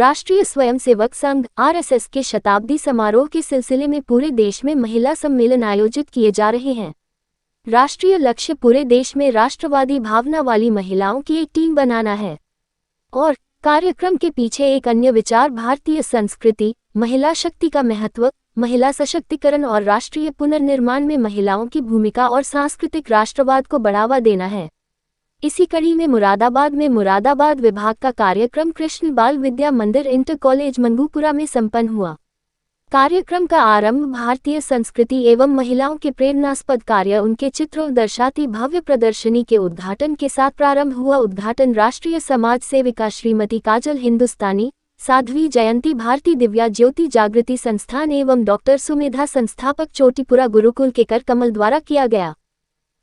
राष्ट्रीय स्वयंसेवक संघ (आरएसएस) के शताब्दी समारोह के सिलसिले में पूरे देश में महिला सम्मेलन आयोजित किए जा रहे हैं। राष्ट्रीय लक्ष्य पूरे देश में राष्ट्रवादी भावना वाली महिलाओं की एक टीम बनाना है और कार्यक्रम के पीछे एक अन्य विचार भारतीय संस्कृति, महिला शक्ति का महत्व, महिला सशक्तिकरण और राष्ट्रीय पुनर्निर्माण में महिलाओं की भूमिका और सांस्कृतिक राष्ट्रवाद को बढ़ावा देना है। इसी कड़ी में मुरादाबाद विभाग का कार्यक्रम कृष्ण बाल विद्या मंदिर इंटर कॉलेज मंगूपुरा में संपन्न हुआ। कार्यक्रम का आरंभ भारतीय संस्कृति एवं महिलाओं के प्रेरणास्पद कार्य उनके चित्रों दर्शाती भव्य प्रदर्शनी के उद्घाटन के साथ प्रारंभ हुआ। उद्घाटन राष्ट्रीय समाज सेविका श्रीमती काजल हिंदुस्तानी, साध्वी जयंती भारती, दिव्या ज्योति जागृति संस्थान एवं डॉक्टर सुमेधा संस्थापक चोटीपुरा गुरुकुल के कर कमल द्वारा किया गया।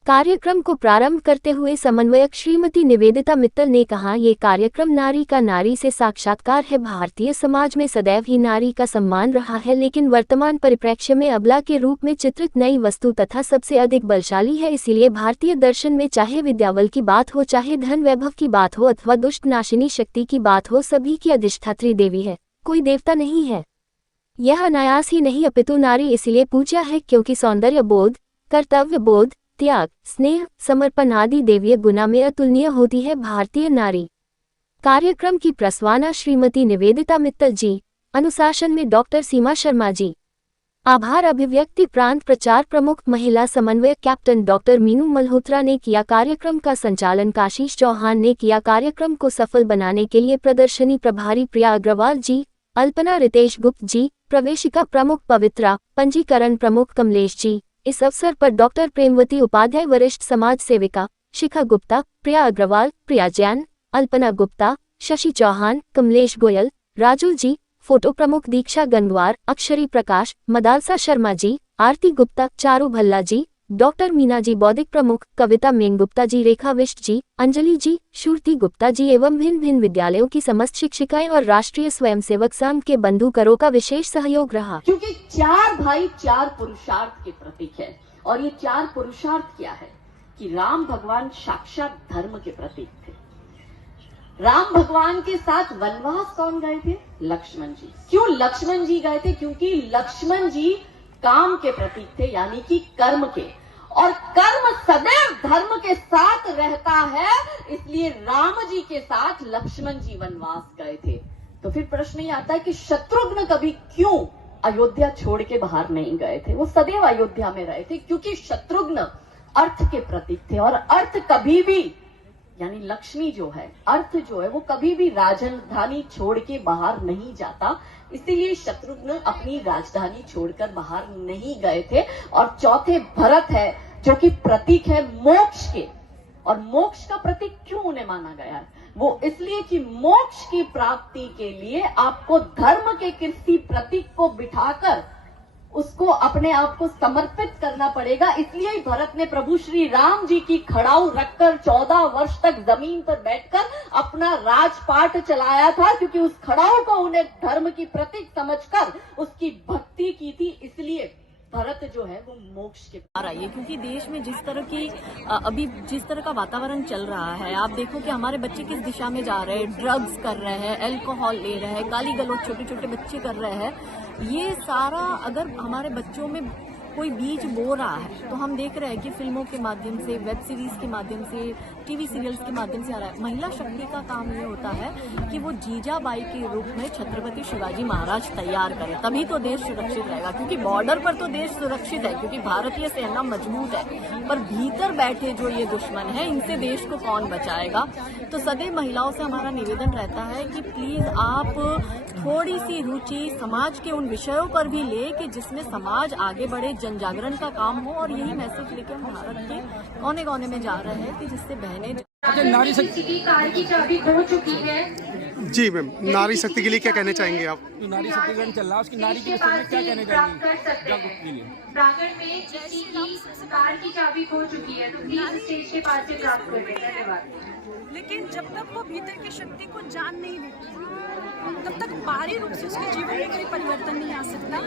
कार्यक्रम को प्रारंभ करते हुए समन्वयक श्रीमती निवेदिता मित्तल ने कहा, ये कार्यक्रम नारी का नारी से साक्षात्कार है। भारतीय समाज में सदैव ही नारी का सम्मान रहा है, लेकिन वर्तमान परिप्रेक्ष्य में अबला के रूप में चित्रित नई वस्तु तथा सबसे अधिक बलशाली है। इसलिए भारतीय दर्शन में चाहे विद्याबल की बात हो, चाहे धन वैभव की बात हो अथवा दुष्ट नाशिनी शक्ति की बात हो, सभी की अधिष्ठात्री देवी है, कोई देवता नहीं है। यह अनायास ही नहीं अपितु नारी इसलिए पूजा है क्योंकि सौंदर्य बोध, कर्तव्य बोध, त्याग, स्नेह, समर्पण आदि देवीय गुणा में अतुलनीय होती है भारतीय नारी। कार्यक्रम की प्रस्तावना श्रीमती निवेदिता मित्तल जी, अनुशासन में डॉक्टर सीमा शर्मा जी। आभार अभिव्यक्ति प्रांत प्रचार प्रमुख महिला समन्वयक कैप्टन डॉक्टर मीनू मल्होत्रा ने किया। कार्यक्रम का संचालन काशीश चौहान ने किया। कार्यक्रम को सफल बनाने के लिए प्रदर्शनी प्रभारी प्रिया अग्रवाल जी, अल्पना रितेश गुप्त जी, प्रवेशिका प्रमुख पवित्रा, पंजीकरण प्रमुख कमलेश जी। इस अवसर पर डॉक्टर प्रेमवती उपाध्याय, वरिष्ठ समाज सेविका शिखा गुप्ता, प्रिया अग्रवाल, प्रिया जैन, अल्पना गुप्ता, शशि चौहान, कमलेश गोयल, राजू जी, फोटो प्रमुख दीक्षा गंगवार, अक्षरी प्रकाश, मदालसा शर्मा जी, आरती गुप्ता, चारू भल्ला जी, डॉक्टर मीना जी, बौद्धिक प्रमुख कविता मेंगुप्ता जी, रेखा विष्ट जी, अंजलि जी, श्रुति गुप्ता जी एवं भिन्न भिन्न विद्यालयों की समस्त शिक्षिकाएं और राष्ट्रीय स्वयंसेवक संघ के बंधुकरों का विशेष सहयोग रहा। क्योंकि चार भाई चार पुरुषार्थ के प्रतीक है और ये चार पुरुषार्थ क्या है कि राम भगवान साक्षात धर्म के प्रतीक थे। राम भगवान के साथ वनवास कौन गए थे? लक्ष्मण जी। क्यों लक्ष्मण जी गए थे? क्योंकि लक्ष्मण जी काम के प्रतीक थे, यानी कि कर्म के, और कर्म सदैव धर्म के साथ रहता है, इसलिए राम जी के साथ लक्ष्मण जी वनवास गए थे। तो फिर प्रश्न ये आता है कि शत्रुघ्न कभी क्यों अयोध्या छोड़ के बाहर नहीं गए थे? वो सदैव अयोध्या में रहे थे क्योंकि शत्रुघ्न अर्थ के प्रतीक थे और अर्थ कभी भी, यानी लक्ष्मी जो है, अर्थ जो है, वो कभी भी राजधानी छोड़ के बाहर नहीं जाता। इसीलिए शत्रुघ्न अपनी राजधानी छोड़कर बाहर नहीं गए थे। और चौथे भरत है जो कि प्रतीक है मोक्ष के, और मोक्ष का प्रतीक क्यों उन्हें माना गया? वो इसलिए कि मोक्ष की प्राप्ति के लिए आपको धर्म के किसी प्रतीक को बिठाकर उसको अपने आप को समर्पित करना पड़ेगा। इसलिए ही भरत ने प्रभु श्री राम जी की खड़ाऊ रखकर 14 वर्ष तक जमीन पर बैठकर अपना राजपाट चलाया था, क्योंकि उस खड़ाऊ को उन्हें धर्म की प्रतीक समझकर उसकी भक्ति की थी। इसलिए भरत जो है वो मोक्ष के पार आई है। क्योंकि देश में जिस तरह का वातावरण चल रहा है, आप देखो कि हमारे बच्चे किस दिशा में जा रहे हैं, ड्रग्स कर रहे हैं, अल्कोहल ले रहे हैं, गाली गलौज छोटे छोटे बच्चे कर रहे हैं। ये सारा अगर हमारे बच्चों में कोई बीज बो रहा है तो हम देख रहे हैं कि फिल्मों के माध्यम से, वेब सीरीज के माध्यम से, टीवी सीरियल्स के माध्यम से आ रहा है। महिला शक्ति का काम ये होता है कि वो जीजाबाई के रूप में छत्रपति शिवाजी महाराज तैयार करे, तभी तो देश सुरक्षित रहेगा। क्योंकि बॉर्डर पर तो देश सुरक्षित है क्योंकि भारतीय सेना मजबूत है, पर भीतर बैठे जो ये दुश्मन है, इनसे देश को कौन बचाएगा? तो सदैव महिलाओं से हमारा निवेदन रहता है कि प्लीज आप थोड़ी सी रुचि समाज के उन विषयों पर भी ले कि जिसमें समाज आगे बढ़े, जन जागरण का काम हो। और यही मैसेज लेके हम भारत के कोने कोने में जा रहे हैं कि जिससे बहनें नारी शक्ति की कार की चाबी खो चुकी है। जी मैम, नारी शक्ति के लिए क्या कहना चाहेंगे आप? जो नारी शक्तिकरण चल रहा है उसकी नारी के विषय में क्या कहना चाहेंगे? प्रांगण में किसी की कार की चाबी खो चुकी है तो प्लीज स्टेज के पास से प्राप्त कर लें। धन्यवाद। लेकिन जब तक वो भीतर की शक्ति को जान नहीं लेती तब तक बाहरी रूप से उसके जीवन में कोई परिवर्तन नहीं आ सकता।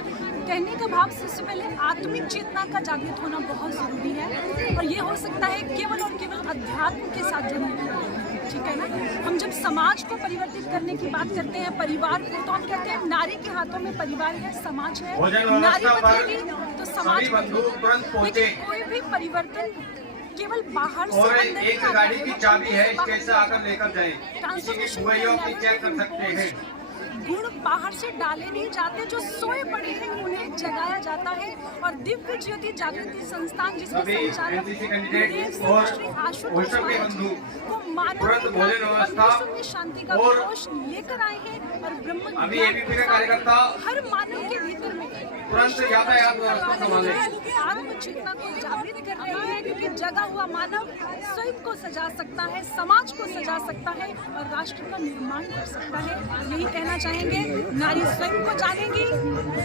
कहने का भाव सबसे पहले आत्मिक चेतना का जागृत होना बहुत जरूरी है और ये हो सकता है केवल और केवल अध्यात्म के साथ जुड़ने। ठीक है ना। हम जब समाज को परिवर्तित करने की बात करते हैं, परिवार को, तो हम कहते हैं नारी के हाथों में परिवार है, समाज है, नारी बदलेगी तो समाज बदलेगा। लेकिन कोई भी परिवर्तन केवल बाहर से और अंदर एक गाड़ी की चाबी है, स्टेज से आकर लेकर जाए, ट्रांसफॉर्मेशन चेक कर सकते हैं। गुण बाहर से डाले नहीं जाते, जो सोए पड़े हैं उन्हें जगाया जाता है। और दिव्य ज्योति जागृति संस्थान जिसके संचालक आशुतोष को मानव में शांति का घोष लेकर आए हैं। और ब्रह्म कार्यकर्ता हर मानव के भीतर में तुरंत यातायात व्यवस्था संभाले, आत्मचेतना को जागृत कर रहे हैं, क्योंकि जगा हुआ मानव स्वयं को सजा सकता है, समाज को सजा सकता है और राष्ट्र का निर्माण कर सकता है। यही कहना चाहेंगे, नारी स्वयं को जानेगी,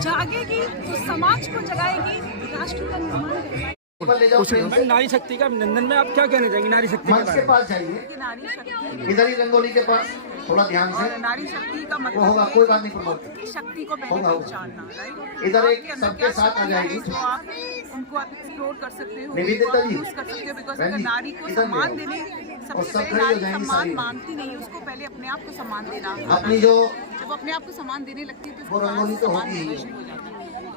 जागेगी तो समाज को जगाएगी, राष्ट्र का निर्माण करेगी। मैम, नारी शक्ति का अभिनंदन में आप क्या कहना चाहेंगे नारी शक्ति के मंच बारे के में? पास जाइए, नारी शक्ति इधर ही रंगोली के पास, थोड़ा ध्यान से। और नारी शक्ति का वो मतलब होगा, है कोई बात नहीं, प्रमोद कि शक्ति को पहले होगा, होगा। पहचानना, राइट। इधर एक आपके अंदर सबके क्या साथ आ शक्ति जाएगी। है, जो आप उनको आप एक्सप्लोर कर सकते हो, निवेदिता जी, यूज कर सकते हो। बिकॉज बहन अगर जी, नारी को इधर सम्मान ले आओ। देने, और सबसे सब पहले खड़े हो नारी जाएंगे सम्मान सारी। मांगती नहीं, उसको पहले अपने आप को सम्मान देना। अपनी जो जब अपने आप को सम्मान देने लगती है तो वो रंगोली तो सम्मान होगी ही। देना शुरू हो जाता है।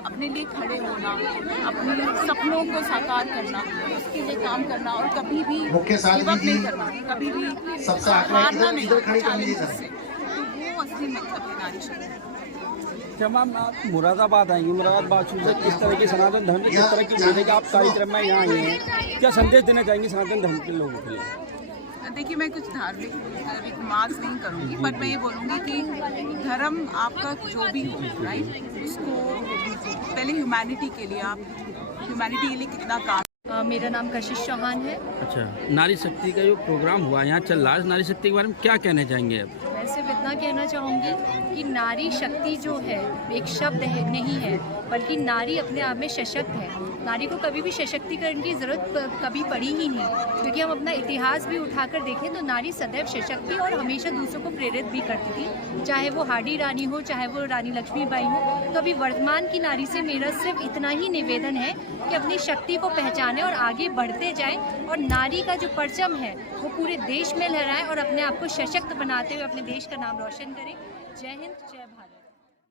अपने लिए खड़े होना, अपने सपनों को साकार करना, उसके लिए काम करना और कभी भी मुख्य साथी give up जी, नहीं करना, कभी भी सबसे आगे हारना नहीं, इधर खड़ी कर लीजिए चैलेंज सर। से। तो वो असली मतलब है नारी शक्ति। क्या मैम आप मुरादाबाद आएंगे, मुरादाबाद से किस तरह की सनातन धर्म की किस तरह की मेले के आप कार्यक्रम में यहाँ आए हैं, क्या संदेश देना चाहेंगे सनातन धर्म के लोगों के लिए? देखिए, मैं कुछ धार्मिक रिमार्क्स नहीं करूँगी, बट मैं ये बोलूँगी कि धर्म आपका जो भी हो, राइट, उसको पहले ह्यूमैनिटी के लिए, आप ह्यूमैनिटी के लिए कितना काम। मेरा नाम कशिश चौहान है। अच्छा, नारी शक्ति का जो प्रोग्राम हुआ यहाँ चल रहा है, नारी शक्ति के बारे में क्या कहना चाहेंगे आप? मैं सिर्फ इतना कहना चाहूँगी कि नारी शक्ति जो है एक शब्द है नहीं है, बल्कि नारी अपने आप में सशक्त है। नारी को कभी भी सशक्तिकरण की ज़रूरत कभी पड़ी ही नहीं, क्योंकि हम अपना इतिहास भी उठाकर देखें तो नारी सदैव सशक्त थी और हमेशा दूसरों को प्रेरित भी करती थी, चाहे वो हाडी रानी हो, चाहे वो रानी लक्ष्मीबाई हो। तो अभी वर्तमान की नारी से मेरा सिर्फ इतना ही निवेदन है कि अपनी शक्ति को पहचानें और आगे बढ़ते जाएं और नारी का जो परचम है वो पूरे देश में लहराएं और अपने आप को सशक्त बनाते हुए अपने देश का नाम रोशन करें। जय हिंद, जय भारत।